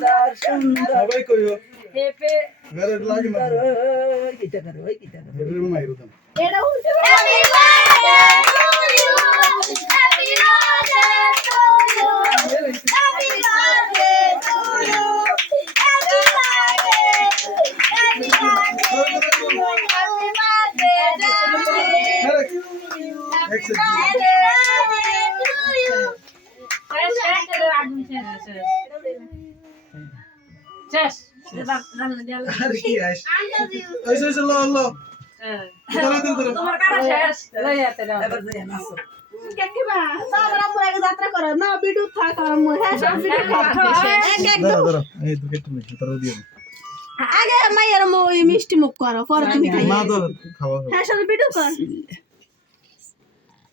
সুন্দর সুন্দর সবাই কইও হেপে ঘরে লাগে না ওই কিটা করে ওই কিটা করে এর মাইরো দাম এটা উল্টে শেষ আরে কি আইস এসে লো লো তোমার কাটা শেষ লইয়াতে দাও এবার যাই নাচো কেকিবা সাদরা পুরা যাত্রা করো না বিডু থাক আম হ্যাঁ সব বিডু দাঁড়া দাঁড়া এই তো কেটে নে তারা দিয়ে আগে মাইয়ার মই মিষ্টি মুখ করো পরে তুমি খাই না তো খাওয়া হ্যাঁ সব বিডু কর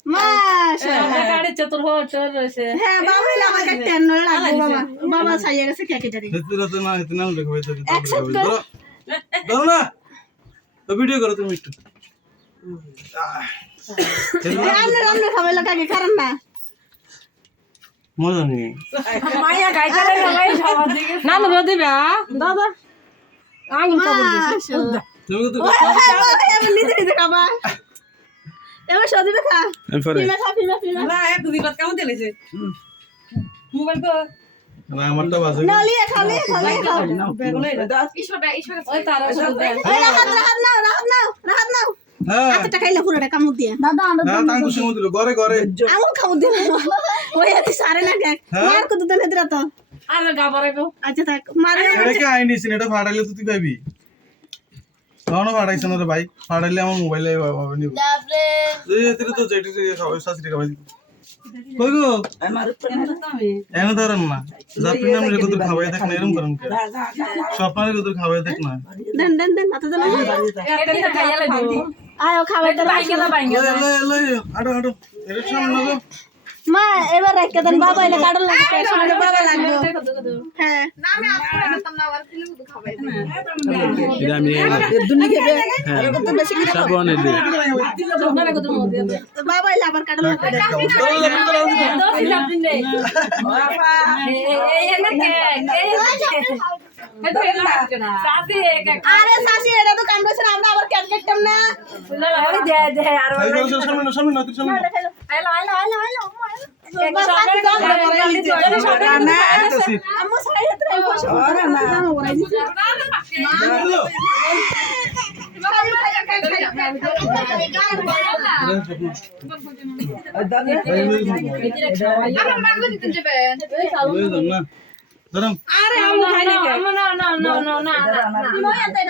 মাশাআল্লাহ গাড়ি চতুর হো চল রইছে হ্যাঁ বাবা হইলো আমাকে টেন লাগবে বাবা বাবা সাইয়া গেছে কেকেটারি হেতু রাতে না হেতু নাম লেখা হইছে দাও না তো ভিডিও করো তুমি একটু রান্না খাওয়াইলো কাকে কারণ না মজা নেই মাইয়া গাইতে লাগাই সবার দিকে না না দিবা দাদা আগুন খাবো দিছি তুমি তো আমি নিজে নিজে খাবা এবার সদিবে খা ফিমা না এক দুই বাত কেমন দিলেছে মোবাইল কো না আমারটা বাজে না লিয়ে খালি খাও বেগুলাই দাও ওই তারা ওই রাহাত নাও হ্যাঁ আচ্ছা খাইলে পুরোটা কামড় দিয়ে দাদা না তাঙ্গু সিমু দিল ঘরে ঘরে আঙুল কামড় দিয়ে ওই এত সারে না দেখ মার কত দিন হেদরা তো আর গাবারে গো আচ্ছা থাক মারে এটা কি আইনি সিন এটা ফাড়াইলে তো তুই পাবি কোন ফাড়াইছ না রে ভাই ফাড়াইলে আমার মোবাইলে হবে নি বাপরে এই এতে তো যেটি খাওয়া শাস্ত্রী খাওয়াই কই গো আমার উপরে না তুমি এনে ধরেন না জাপির নাম রে কত খাওয়াই দেখ না এরকম করেন স্বপ্নের কত খাওয়াই দেখ না দেন আতা দেন এটা খাইয়া লাগবে আয়ো খাওয়াই দে লই আড়ো আড়ো এর সামনে গো মা এবার রাখকে দেন বাবা এটা কাটল লাগে সামনে বাবা লাগবে হ্যাঁ না আমি আপনি করতাম না আর কিলো কত খাওয়াই এটা আমি দুনি খেবে আর কত বেশি করে সব অনে দে না কত মজা বাবা এলা আবার কাটল লাগে আরে সাসি এটা তো কাম করছ আমরা আবার কেক কেকতাম না দে আর সামনে সামনে না তুই সামনে আইলো আম্মু সাইড রে বসে না ওরাই দিছে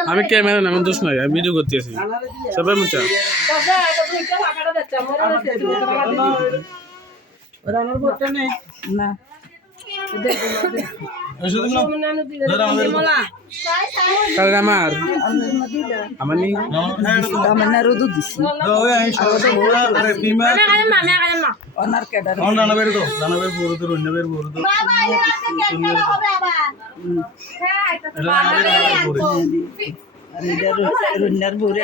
আমি ক্যামেরা নাম দোষ নাই আমি ভিডিও করতেছি সবাই মুচা রানার ভোটটা নেই না কাল আমার আমার নি আমার না রোদ দিছি অনার কেডার বাবা এটা কেক কাটা হবে আবার আর এটা রুন্নার বউরে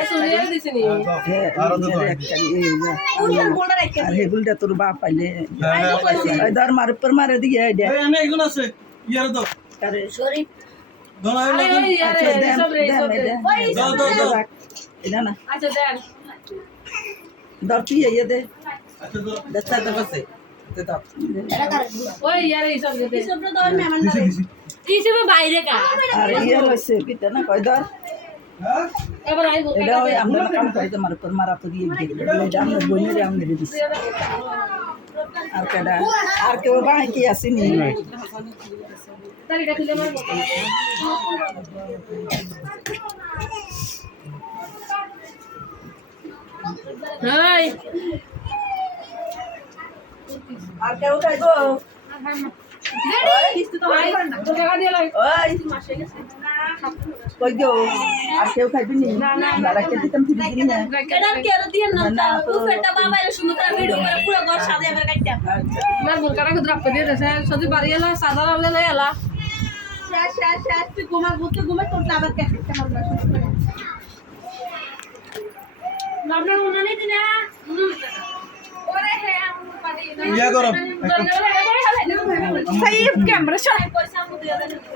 আর হেগুলটা তোর বাপ পাইলে ধর মার উপর মারে দিয়ে এটা না ধর তুই ইয়ে দে দস্তা তো বসে আর ইয়ে হয়েছে পিতা না কয় ধর এটা ওই আমরা কাম করি তোমার উপর মারা তো দিয়ে এটা আমরা বইনে আমরা দিচ্ছি আর কেডা আর কেউ বাকি আসেনি আর কেউ খাইবো কই গো আর কেউ খাইবি নি না রাখতে দিতাম ফিরে দিন না কেডার কে আর দিন না বুফেটা বাবা এর সুন্দর করে ভিডিও করে পুরো ঘর সাজিয়ে আবার কাটতাম মার বুলকাটা কত রাখতে দিয়ে দেছে সদি বাড়ি এলা সাদা রাখলে লই এলা শেষ তুই ঘুমা তোর আবার কেক খেতে মারবা শুরু করে আপনার মনে নেই দিনা ওরে হে ইয়া করো সাইফ ক্যামেরা সরাই পয়সা আমু 2000